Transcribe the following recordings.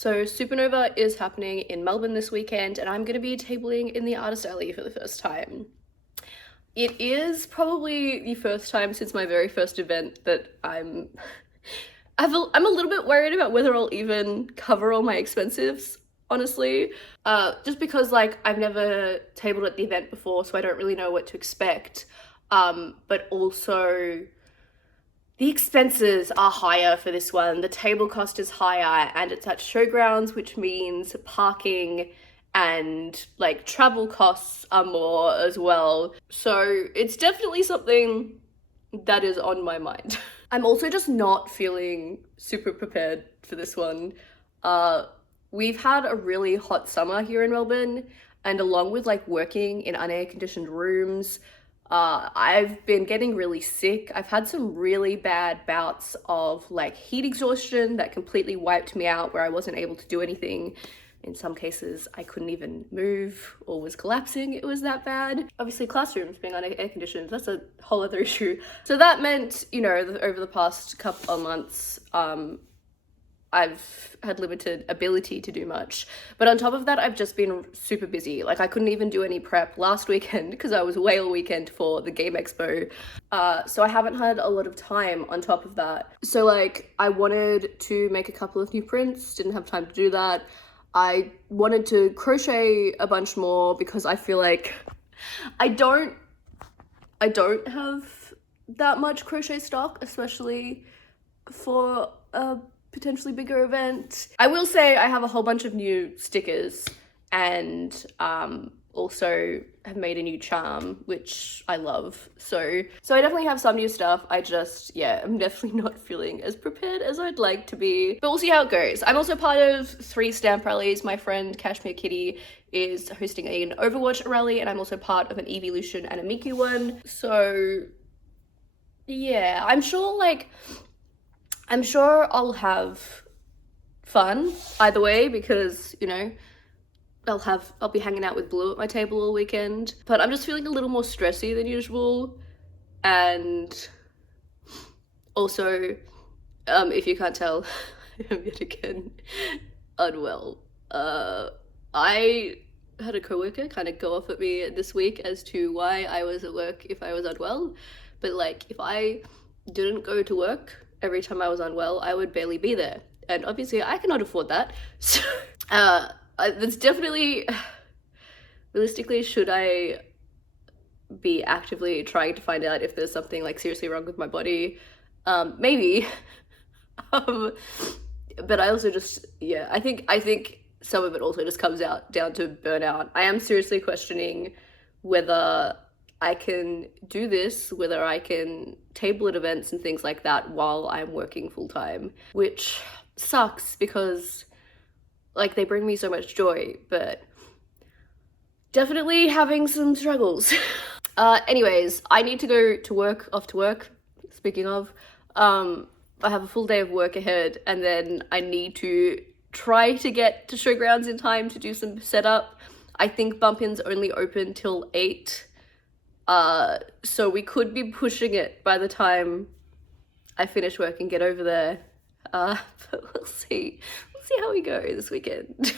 So Supanova is happening in Melbourne this weekend, and I'm going to be tabling in the Artist Alley for the first time. It is probably the first time since my very first event that I'm a little bit worried about whether I'll even cover all my expenses, honestly. Just because like I've never tabled at the event before, so I don't really know what to expect. But also the expenses are higher for this one. The table cost is higher and it's at showgrounds, which means parking and like travel costs are more as well. So it's definitely something that is on my mind. I'm also just not feeling super prepared for this one. We've had a really hot summer here in Melbourne, and along with like working in unair conditioned rooms, I've been getting really sick. I've had some really bad bouts of like heat exhaustion that completely wiped me out, where I wasn't able to do anything. In some cases, I couldn't even move or was collapsing. It was that bad. Obviously, classrooms being air conditioned, that's a whole other issue. So that meant, you know, over the past couple of months, I've had limited ability to do much. But on top of that, I've just been super busy. Like I couldn't even do any prep last weekend because I was away all weekend for the Game Expo. So I haven't had a lot of time on top of that. So like I wanted to make a couple of new prints, didn't have time to do that. I wanted to crochet a bunch more because I feel like I don't have that much crochet stock, especially for a potentially bigger event. I will say I have a whole bunch of new stickers and also have made a new charm, which I love. So I definitely have some new stuff. I'm definitely not feeling as prepared as I'd like to be, but we'll see how it goes. I'm also part of 3 stamp rallies. My friend Kashmir Kitty is hosting an Overwatch rally, and I'm also part of an Evolution and a Miku one. So yeah, I'm sure I'll have fun either way because, you know, I'll be hanging out with Blue at my table all weekend, but I'm just feeling a little more stressy than usual. And also, if you can't tell, I'm yet again unwell. I had a coworker kind of go off at me this week as to why I was at work if I was unwell, but like if I didn't go to work every time I was unwell, I would barely be there. And obviously I cannot afford that. So, that's definitely, realistically, should I be actively trying to find out if there's something like seriously wrong with my body? Maybe. But I also just, yeah, I think some of it also just comes down to burnout. I am seriously questioning whether I can do this, whether I can table at events and things like that while I'm working full time, which sucks because like they bring me so much joy, but definitely having some struggles. Anyways, I need to go off to work. Speaking of, I have a full day of work ahead, and then I need to try to get to showgrounds in time to do some setup. I think bump-ins only open till 8. So we could be pushing it by the time I finish work and get over there. But we'll see. We'll see how we go this weekend.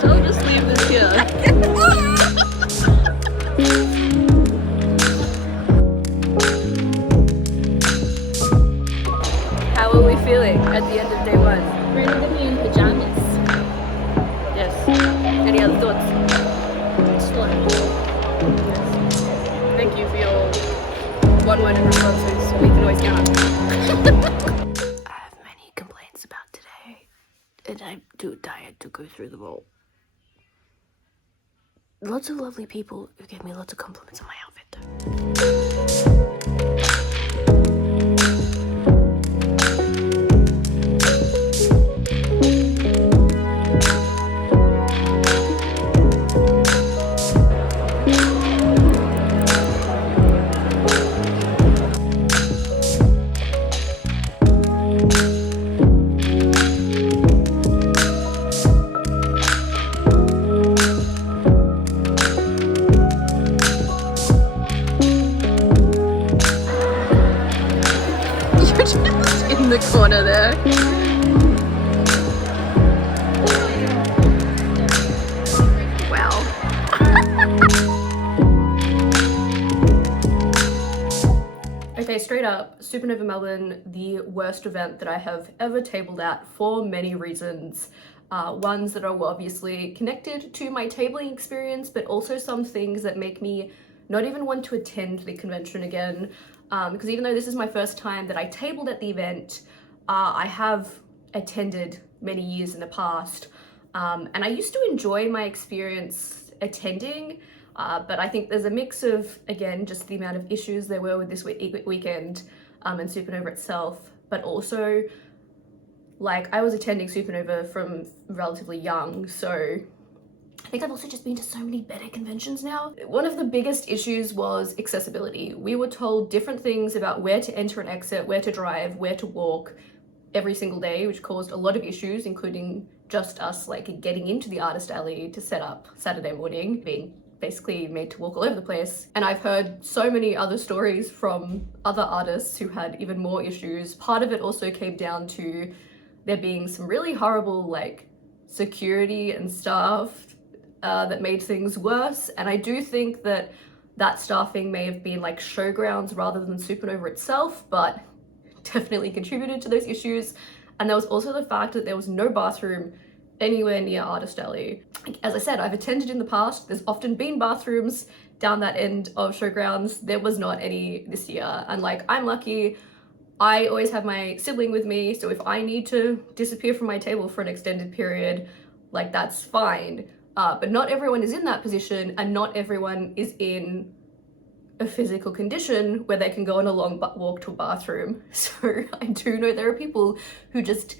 I'll just leave this here. How are we feeling at the end of day 1? We're gonna be in pajamas. Yes. Any other thoughts? Sure. Yes. Thank you for your one-worded responses. We can always count on. I have many complaints about today. and I'm too tired to go through them all. Lots of lovely people who gave me lots of compliments on my outfit though. You're just in the corner there. Wow. Okay, straight up, Supanova Melbourne, the worst event that I have ever tabled at for many reasons. Ones that are obviously connected to my tabling experience, but also some things that make me not even want to attend the convention again. Because even though this is my first time that I tabled at the event, I have attended many years in the past. And I used to enjoy my experience attending, but I think there's a mix of, again, just the amount of issues there were with this weekend and Supanova itself, but also, like, I was attending Supanova from relatively young, so I think I've also just been to so many better conventions now. One of the biggest issues was accessibility. We were told different things about where to enter and exit, where to drive, where to walk every single day, which caused a lot of issues, including just us like getting into the artist alley to set up Saturday morning, being basically made to walk all over the place. And I've heard so many other stories from other artists who had even more issues. Part of it also came down to there being some really horrible like security and staff that made things worse. And I do think that that staffing may have been like showgrounds rather than Supanova itself, but definitely contributed to those issues. And there was also the fact that there was no bathroom anywhere near Artist Alley. As I said, I've attended in the past. There's often been bathrooms down that end of showgrounds. There was not any this year. And like, I'm lucky. I always have my sibling with me, so if I need to disappear from my table for an extended period, like that's fine. But not everyone is in that position, and not everyone is in a physical condition where they can go on a long walk to a bathroom. So I do know there are people who just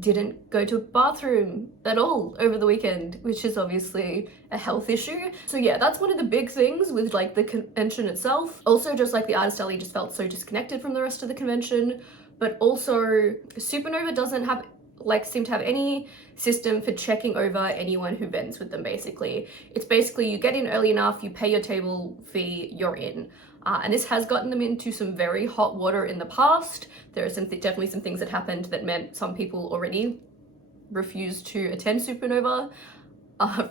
didn't go to a bathroom at all over the weekend, which is obviously a health issue. So yeah, that's one of the big things with like the convention itself. Also, just like the Artist Alley just felt so disconnected from the rest of the convention, but also Supanova doesn't have seem to have any system for checking over anyone who vends with them. Basically, it's basically you get in early enough, you pay your table fee, you're in. And this has gotten them into some very hot water in the past. There are definitely some things that happened that meant some people already refused to attend Supanova,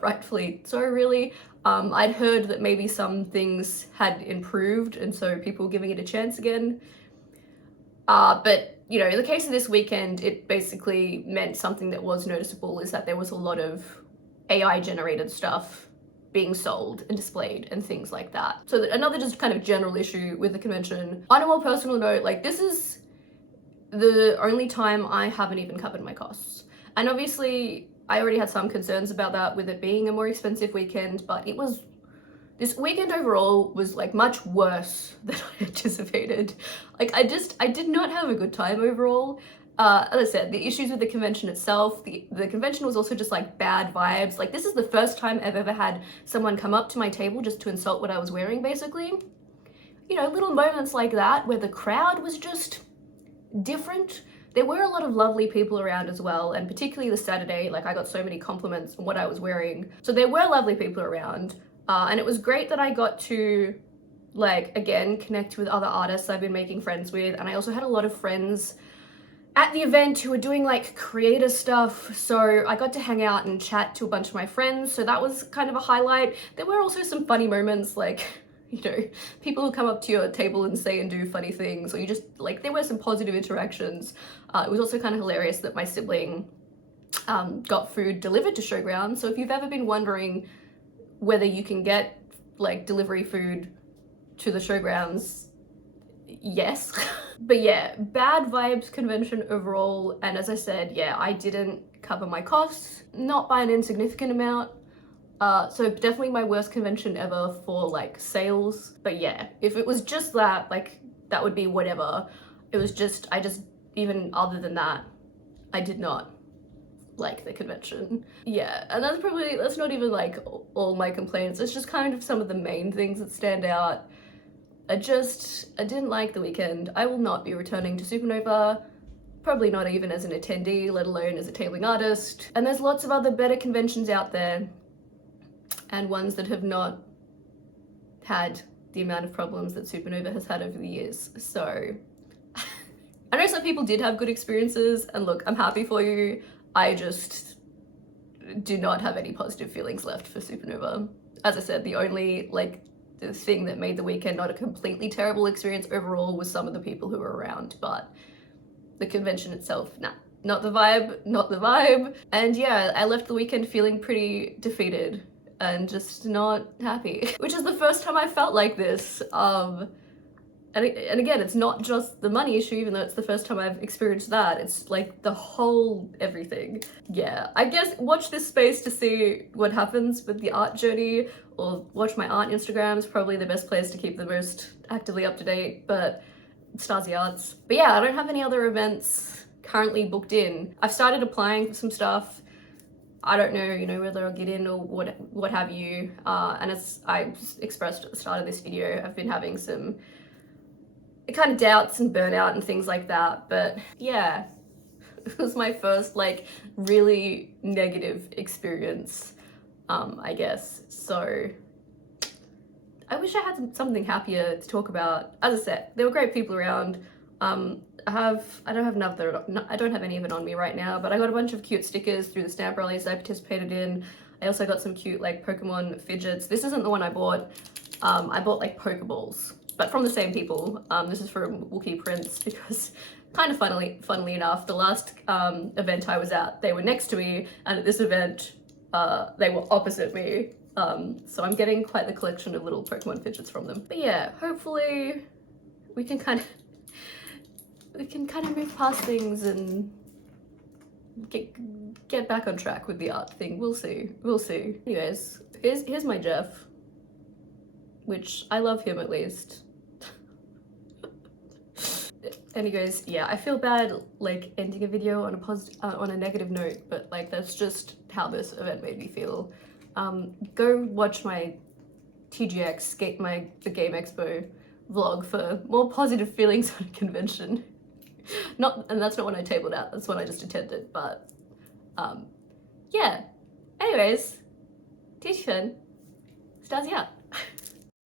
rightfully so really. I'd heard that maybe some things had improved and so people were giving it a chance again. But you know, in the case of this weekend, it basically meant something that was noticeable is that there was a lot of AI generated stuff being sold and displayed and things like that. So another just kind of general issue with the convention. On a more personal note, like this is the only time I haven't even covered my costs. And obviously I already had some concerns about that with it being a more expensive weekend, but this weekend overall was like much worse than I anticipated. Like I did not have a good time overall. As I said, the issues with the convention itself, the convention was also just like bad vibes. Like this is the first time I've ever had someone come up to my table just to insult what I was wearing, basically. You know, little moments like that where the crowd was just different. There were a lot of lovely people around as well, and particularly the Saturday, like I got so many compliments on what I was wearing. So there were lovely people around, and it was great that I got to, like, again, connect with other artists I've been making friends with, and I also had a lot of friends at the event who were doing like creator stuff, so I got to hang out and chat to a bunch of my friends, so that was kind of a highlight. There were also some funny moments, like, you know, people who come up to your table and say and do funny things, or you just, like, there were some positive interactions. It was also kind of hilarious that my sibling got food delivered to Showground, so if you've ever been wondering whether you can get, like, delivery food to the Showgrounds, yes. But yeah, bad vibes convention overall, and as I said, yeah, I didn't cover my costs, not by an insignificant amount. So definitely my worst convention ever for like sales. But yeah, if it was just that, like that would be whatever. It was just, even other than that, I did not like the convention. Yeah, and that's not even like all my complaints. It's just kind of some of the main things that stand out. I didn't like the weekend. I will not be returning to Supanova, probably not even as an attendee, let alone as a tabling artist. And there's lots of other better conventions out there, and ones that have not had the amount of problems that Supanova has had over the years. So I know some people did have good experiences, and look, I'm happy for you. I just do not have any positive feelings left for Supanova. As I said, the only like the thing that made the weekend not a completely terrible experience overall was some of the people who were around, but the convention itself, nah, not the vibe, not the vibe. And yeah, I left the weekend feeling pretty defeated and just not happy, which is the first time I felt like this. And again, it's not just the money issue, even though it's the first time I've experienced that. It's like the whole everything. Yeah, I guess watch this space to see what happens with the art journey, or watch my art Instagram is probably the best place to keep the most actively up to date, but Stasi Arts. But yeah, I don't have any other events currently booked in. I've started applying for some stuff. I don't know, whether I'll get in or what have you. And as I expressed at the start of this video, I've been having some kind of doubts and burnout and things like that. But yeah, it was my first like really negative experience, I guess. So I wish I had something happier to talk about. As I said, there were great people around. I don't have any of it on me right now, but I got a bunch of cute stickers through the stamp rallies I participated in. I also got some cute like Pokemon fidgets. This isn't the one I bought. I bought like Pokeballs, but from the same people. This is from Wookiee Prince, because kind of funnily enough, the last event I was at, they were next to me, and at this event, they were opposite me. So I'm getting quite the collection of little Pokemon fidgets from them. But yeah, hopefully we can kind of move past things and get back on track with the art thing. We'll see. Anyways, here's my Jeff, which I love him at least. Anyways, yeah, I feel bad like ending a video on a negative note, but like that's just how this event made me feel. Go watch my TGX the Game Expo vlog for more positive feelings on a convention. And that's not when I tabled out, that's when I just attended, but yeah. Anyways, teach fan, Stasi out.